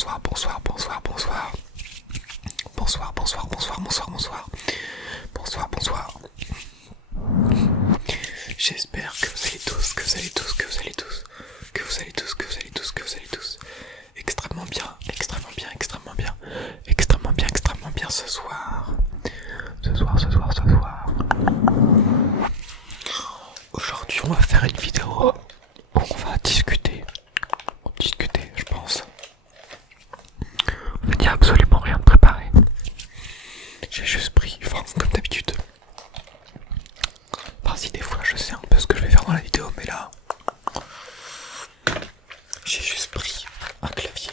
bonsoir, bonsoir, bonsoir, bonsoir. Bonsoir, bonsoir, bonsoir, bonsoir, bonsoir. Bonsoir, bonsoir. J'espère que vous allez tous, que vous allez tous, que vous allez tous, que vous allez tous, que vous allez tous, que vous allez tous extrêmement bien, extrêmement bien, extrêmement bien, extrêmement bien, extrêmement bien ce soir. Ce soir, ce soir, ce soir. Aujourd'hui, on va faire une vidéo où on va discuter, je pense. Il n'y a absolument rien de préparé. J'ai juste pris, enfin, comme d'habitude. Enfin, si des fois je sais un peu ce que je vais faire dans la vidéo, mais là, j'ai juste pris un clavier.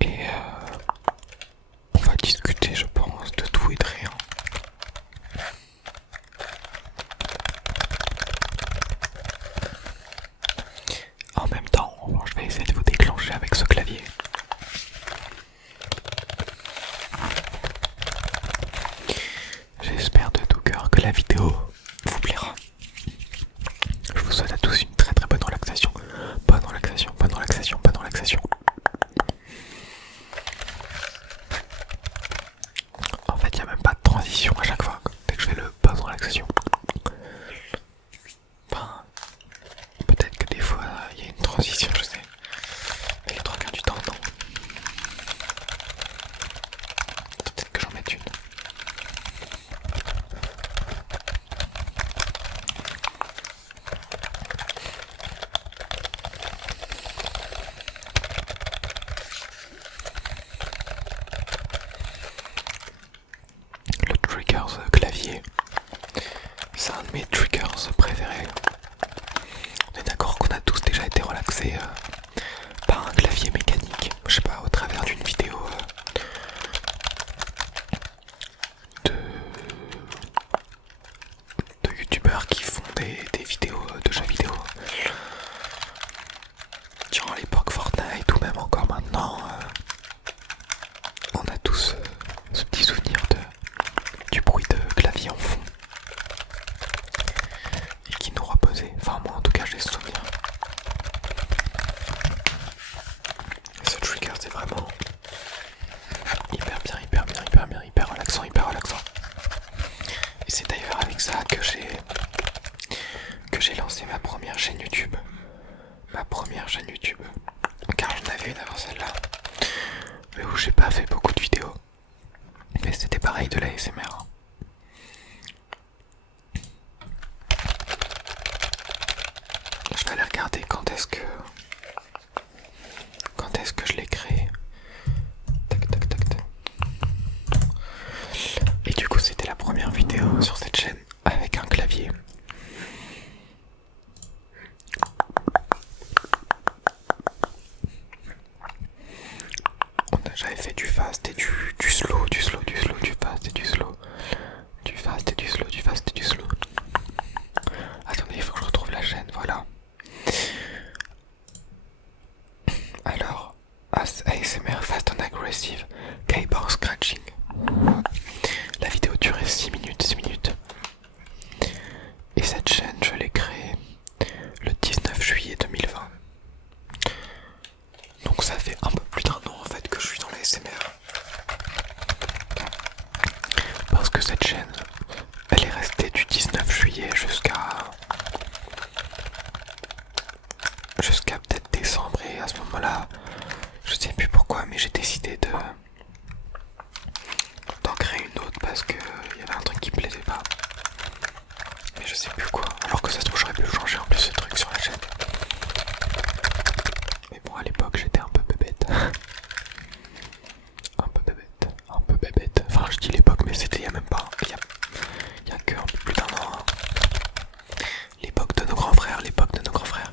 Et on va discuter, je pense, de tout et de rien. En même temps, je vais essayer de vous déclencher avec ce clavier. J'espère de tout cœur que la vidéo vous plaira. Je vous souhaite à tous une très très bonne relaxation. Bonne relaxation, bonne relaxation, bonne relaxation. En fait, il n'y a même pas de transition à chaque fois. Dès que je fais le bonne relaxation. Enfin, peut-être que des fois il y a une transition, je sais. Mais les trois quarts du temps, non. Peut-être que j'en mette une. Le triggers clavier, c'est un de mes triggers préférés. On est d'accord qu'on a tous déjà été relaxés par un clavier mécanique, je sais pas, au travers d'une vidéo de youtubeurs qui font des vidéos de jeux vidéo durant l'époque Fortnite ou même encore maintenant. On a tous ce petit souvenir du bruit de clavier en fond et qui nous reposait. Enfin, moi en tout cas, j'ai ce souvenir. Ce trigger, c'est vraiment hyper bien, hyper bien, hyper bien, hyper relaxant, hyper relaxant. Et c'est d'ailleurs avec ça que j'ai lancé ma première chaîne YouTube. Ma première chaîne YouTube. Car j'en avais une avant celle-là, mais où j'ai pas fait beaucoup de vidéos. Mais c'était pareil de la ASMR. Je vais aller regarder quand est-ce que je l'ai créé. Tac tac tac tac. Et du coup c'était la première vidéo sur cette chaîne avec un clavier. J'avais fait du fast et du slow, du slow, du slow, du fast et du slow. Du fast et du slow, du fast et du slow. Attendez, il faut que je retrouve la chaîne, voilà. Alors, ASMR Fast and Aggressive Keyboard Scratching. La vidéo durait 6 minutes, 6 minutes. Et cette chaîne, je l'ai créée le 19 juillet 2020. Donc ça fait un peu plus d'un an en fait que je suis dans la ASMR. Parce que cette chaîne, elle est restée du 19 juillet jusqu'à peut-être décembre, et à ce moment-là, je sais plus pourquoi, mais j'ai décidé d'en créer une autre parce que il y avait un truc qui me plaisait pas. Mais je sais plus quoi, alors que ça se trouve j'aurais pu changer en plus ce truc sur la chaîne. Mais bon, à l'époque j'étais un peu bébête. Un peu bébête, un peu bébête. Enfin je dis l'époque, mais c'était il y a même pas. Il y a que un peu plus d'un an. Hein. L'époque de nos grands frères, l'époque de nos grands frères.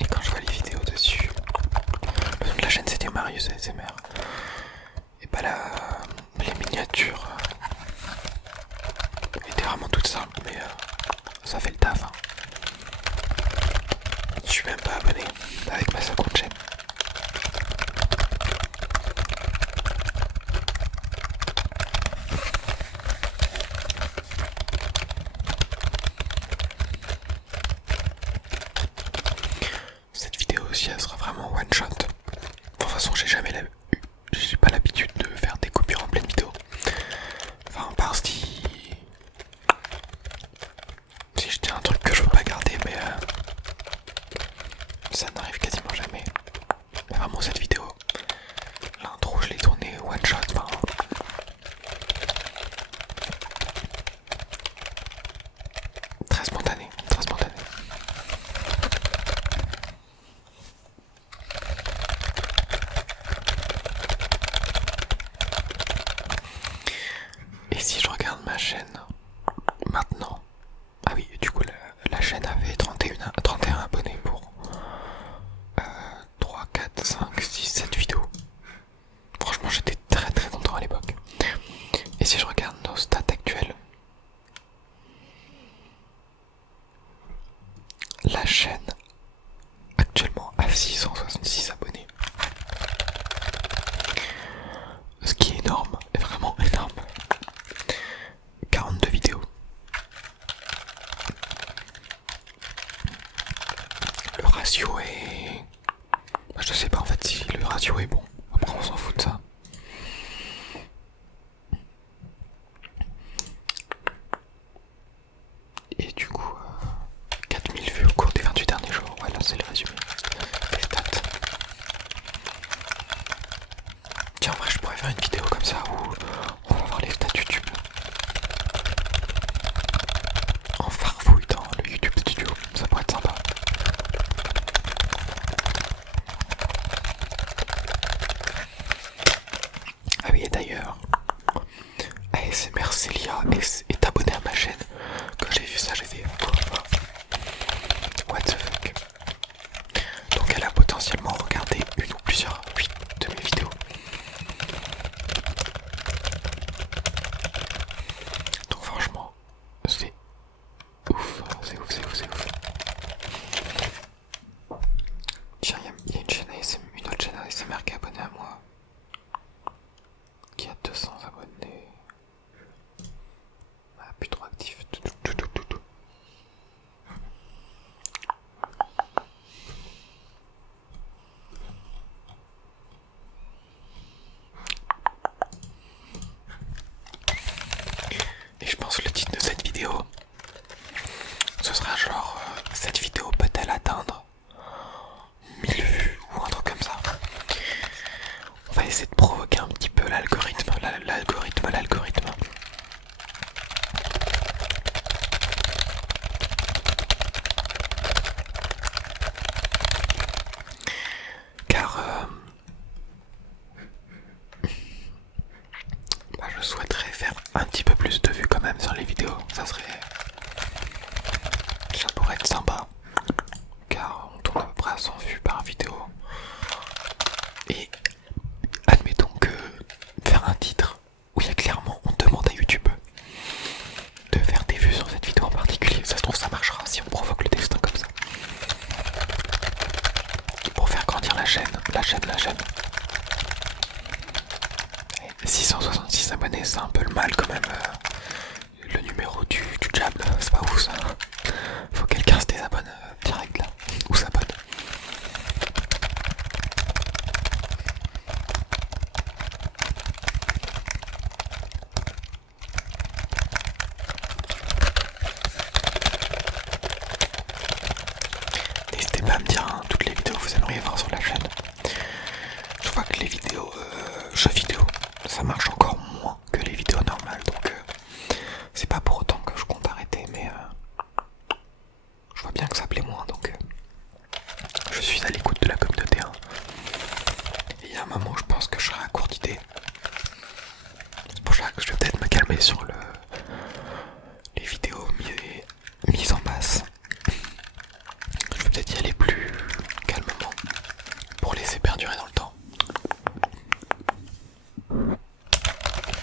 Et quand je vois les vidéos dessus, le nom de la chaîne c'était Marius ASMR. Et bah là, les miniatures étaient vraiment toutes simples, mais ça fait le taf. Hein. Je suis même pas abonné avec ma seconde chaîne. si je regarde nos stats actuelles, la chaîne actuellement a 666 abonnés. Ce qui est énorme, est vraiment énorme. 42 vidéos. Le ratio est... Je sais pas en fait si le ratio est bon. Après on s'en fout de ça. Et du coup, 4000 vues au cours des 28 derniers jours. Voilà, c'est le résumé. Les stats. Tiens, en vrai, je pourrais faire une vidéo comme ça où on va voir les stats YouTube. En farfouille dans le YouTube Studio. Ça pourrait être sympa. Ah oui, et d'ailleurs, ASMR Célia est abonné à ma chaîne. Quand j'ai vu ça, j'ai fait what the fuck. Donc elle a potentiellement regardé une ou plusieurs de mes vidéos. Donc franchement, c'est ouf, c'est ouf, c'est ouf, c'est ouf. Tiens, il y a une autre chaîne ASMR qui est abonnée à moi. Qui a 200 abonnés. Ah, plus trop actif. Et je pense que le titre de cette vidéo, ce sera genre cette vidéo peut-elle atteindre 1000 vues ou un truc comme ça. On va essayer de provoquer un petit peu l'algorithme. Car je souhaiterais faire un petit peu plus de vues quand même sur les vidéos. Ça pourrait être sympa. Car on tourne à peu près à 100 vues par vidéo. Et admettons que faire un titre où il y a clairement, on demande à YouTube de faire des vues sur cette vidéo en particulier. Ça se trouve ça marchera si on provoque le destin comme ça. Pour faire grandir la chaîne. 666 abonnés, c'est un peu le mal quand même. Le numéro du diable, c'est pas ouf ça. Faut que quelqu'un se désabonne direct là. Ou s'abonne. N'hésitez pas à me dire toutes les vidéos que vous aimeriez voir sur la chaîne. Je vois que les vidéos jeux vidéo, ça marche encore moins que les vidéos normales, donc c'est pas pour autant que je compte arrêter, mais je vois bien que ça plaît moins, donc je suis à l'écoute de la communauté. Et il y a un moment où je pense que je serai à court d'idées. C'est pour ça que je vais peut-être me calmer sur les vidéos mises en masse. Je vais peut-être y aller plus calmement pour laisser perdurer dans le temps.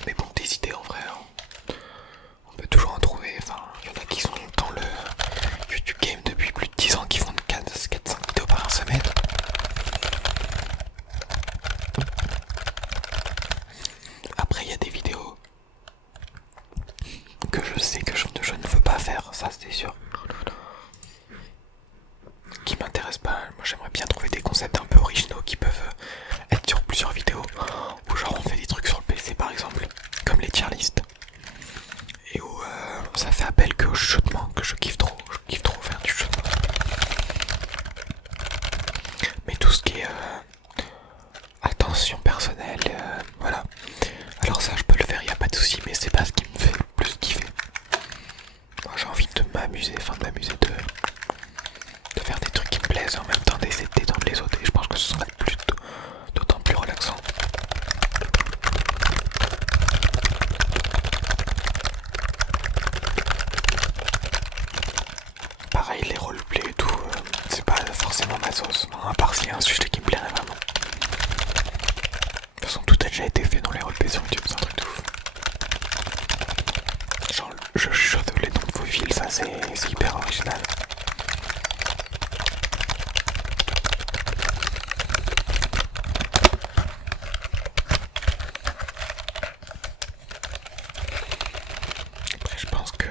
Mais bon, des idées en vrai, on peut toujours en trouver. Enfin, il y en a qui sont dans le YouTube Game depuis plus de 10 ans, qui font 4-5 vidéos par semaine. Après, il y a des vidéos que je sais que je ne veux pas faire, ça c'est sûr. Qui m'intéressent pas. Moi j'aimerais bien trouver des concepts un peu originaux qui peuvent être sur plusieurs vidéos. Ou genre on fait des trucs sur le PC par exemple, comme les tier lists. Et où ça fait appel que au chuchotement, que je kiffe trop. Je kiffe trop faire du chuchotement. Mais tout ce qui est attention personnelle, voilà. Alors ça je peux le faire, y a pas de souci, mais c'est pas ce qui me fait le plus kiffer. Moi j'ai envie de m'amuser, de faire des trucs qui me plaisent et en même temps d'essayer de détendre les autres. Et je pense que ce sera d'autant plus relaxant. Pareil, les roleplays et tout, c'est pas forcément ma sauce, à part s'il y a un sujet qui me plairait vraiment. De toute façon, tout a déjà été fait dans les roleplays sur YouTube, c'est un truc de ouf. ça, c'est hyper original. Après, je pense que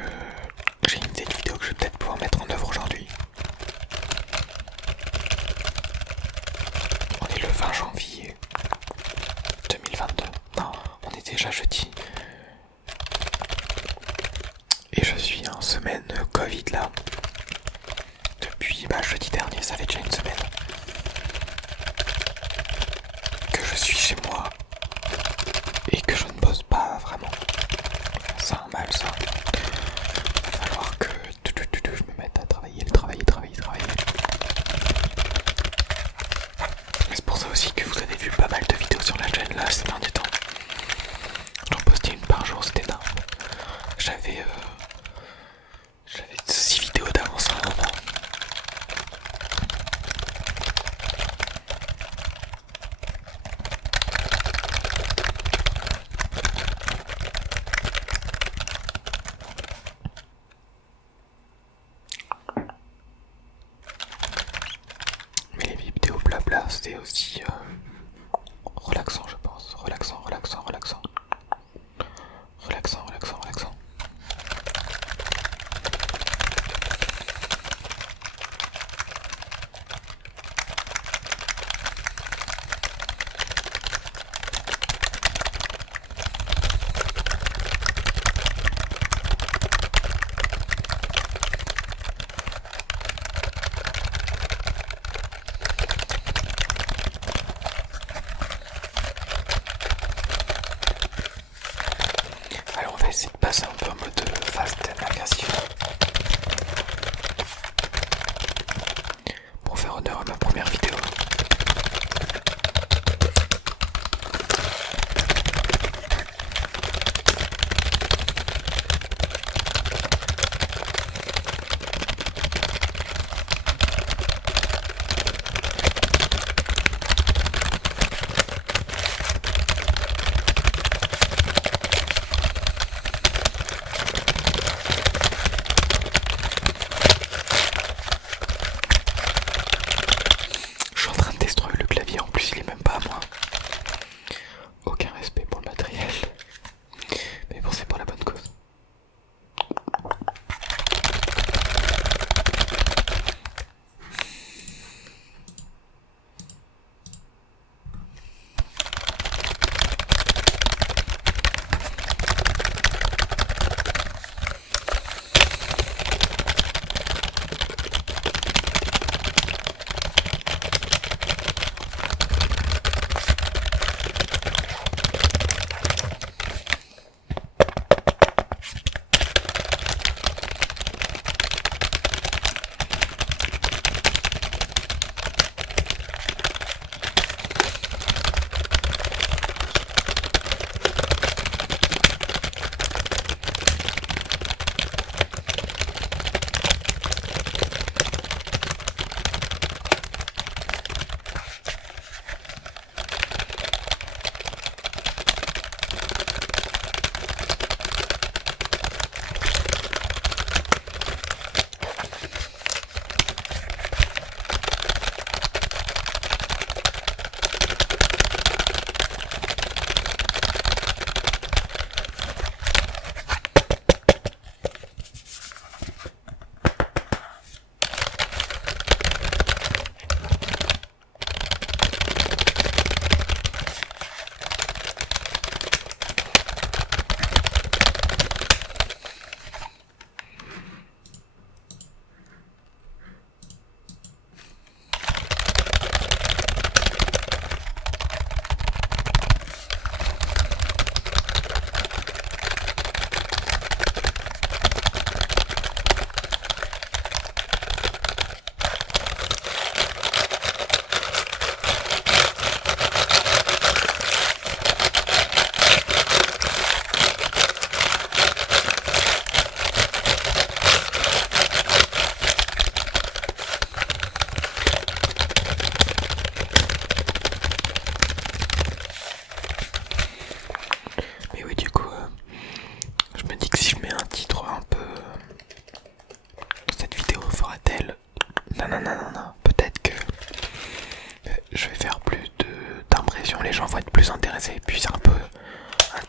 j'ai une idée de vidéo que je vais peut-être pouvoir mettre en œuvre aujourd'hui. On est le 20 janvier 2022. Non, on est déjà jeudi. Et je suis en semaine Covid là. Depuis jeudi dernier, ça fait déjà une semaine que je suis chez moi et que je ne bosse pas vraiment. C'est un mal ça. Il va falloir que je me mette à travailler. C'est pour ça aussi que vous avez vu pas mal de vidéos sur la chaîne là ces derniers temps. J'en postais une par jour, c'était énorme. J'avais 6 vidéos d'avance à un moment. Mais les vidéos blabla, c'était aussi relaxant, je pense. Relaxant. Alors on va essayer de passer un peu en mode fast and agressif pour faire honneur à ma première vidéo.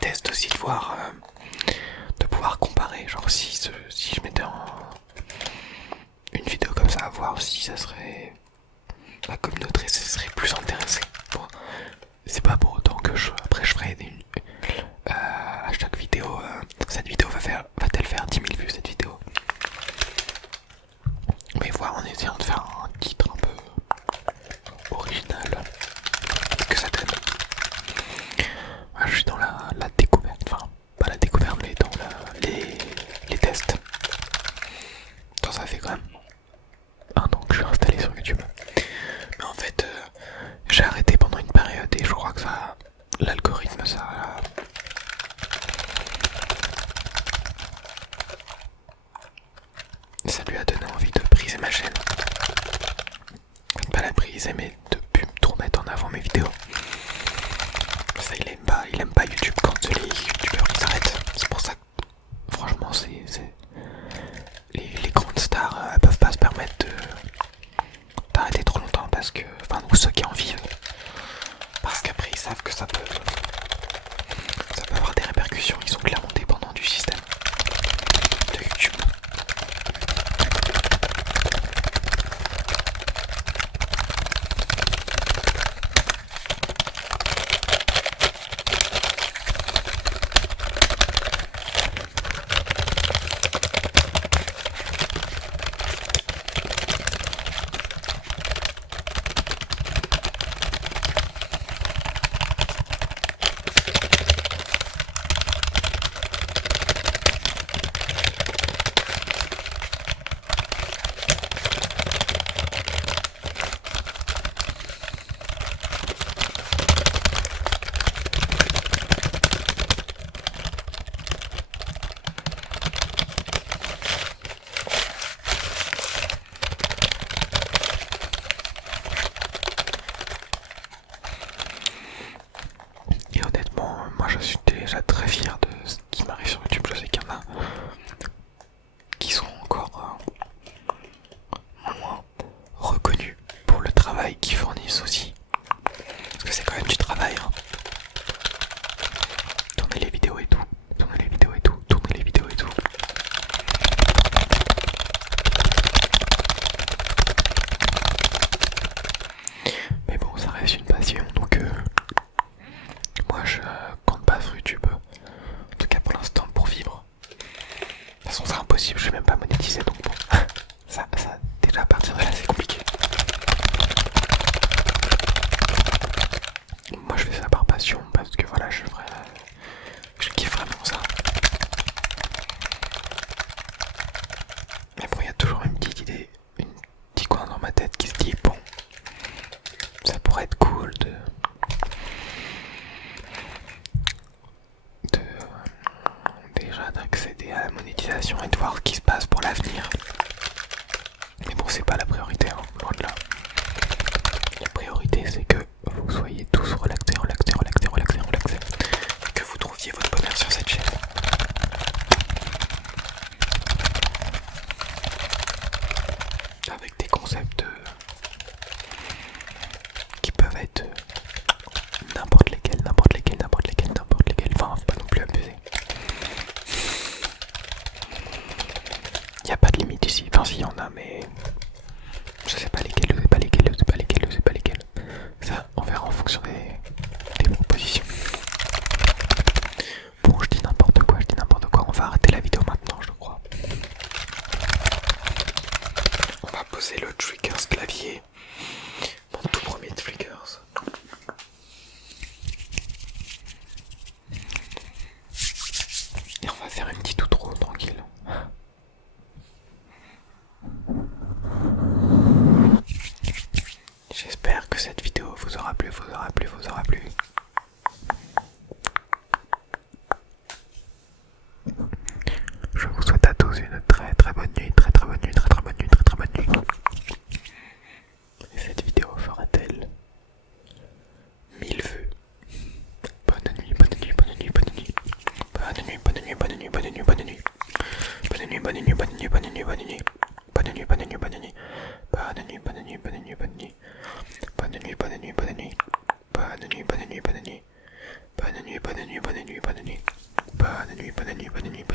test aussi de voir, de pouvoir comparer, genre si je mettais une vidéo comme ça, à voir si ça serait ma communauté serait plus intéressée. Bon, c'est pas pour autant que après je ferai à chaque vidéo, cette vidéo va-t-elle faire 10 000 vues cette vidéo. Mais voir en essayant de faire un titre un peu original, ce que ça donne. Je suis dans la découverte, enfin pas la découverte mais dans les tests. Donc ça fait quand même un an que je suis installé sur YouTube. Mais en fait j'ai arrêté pendant une période et je crois que ça, l'algorithme ça lui a donné envie de briser ma chaîne. Pas la briser mais de plus trop mettre en avant mes vidéos. Ça il aime pas YouTube quand les youtubeurs s'arrêtent. C'est pour ça que franchement les grandes stars elles peuvent pas se permettre d'arrêter trop longtemps parce que, enfin ou ceux qui en vivent, parce qu'après ils savent que ça peut avoir des répercussions. Ils sont clairement dépendants du système de YouTube. Et honnêtement, moi je suis déjà très fier de ce qui m'arrive sur YouTube. Je sais qu'il y en a qui sont encore moins reconnus pour le travail qu'ils fournissent aussi. Parce que c'est quand même du travail, hein. Tourner les vidéos et tout, tourner les vidéos et tout, tourner les vidéos et tout. Mais bon, ça reste une passion, donc moi je compte pas sur YouTube, en tout cas pour l'instant, pour vivre. De toute façon c'est impossible, je vais même pas monétiser, donc bon, ça déjà à partir de là c'est compliqué. Moi je fais ça par passion, parce que voilà, je kiffe vraiment ça. Mais bon, il y a toujours une petite idée, un petit coin dans ma tête qui se dit bon, ça pourrait être cool déjà d'accéder à la monétisation et de voir ce qui se passe pour l'avenir. Mais bon, c'est pas la priorité, hein, loin de là. La priorité c'est que vous soyez tous relaxés, et que vous trouviez votre bonheur sur cette chaîne. Avec des concepts qui peuvent être n'importe lesquels, enfin faut pas non plus abuser. Y a pas de limite ici, enfin si y en a mais je sais pas lesquels, ça on verra en fonction des propositions. Bon, je dis n'importe quoi, on va arrêter la vidéo maintenant je crois. On va poser le triggers clavier, mon tout premier triggers. Et on va faire une petite outro tranquille. J'espère que cette vidéo vous aura plu. Je vous souhaite à tous une très bonne nuit, très bonne nuit. Et cette vidéo fera-t-elle 1000 vues? Bonne nuit. Bonne nuit. nuit, bonne nuit, bonne nuit, bonne nuit.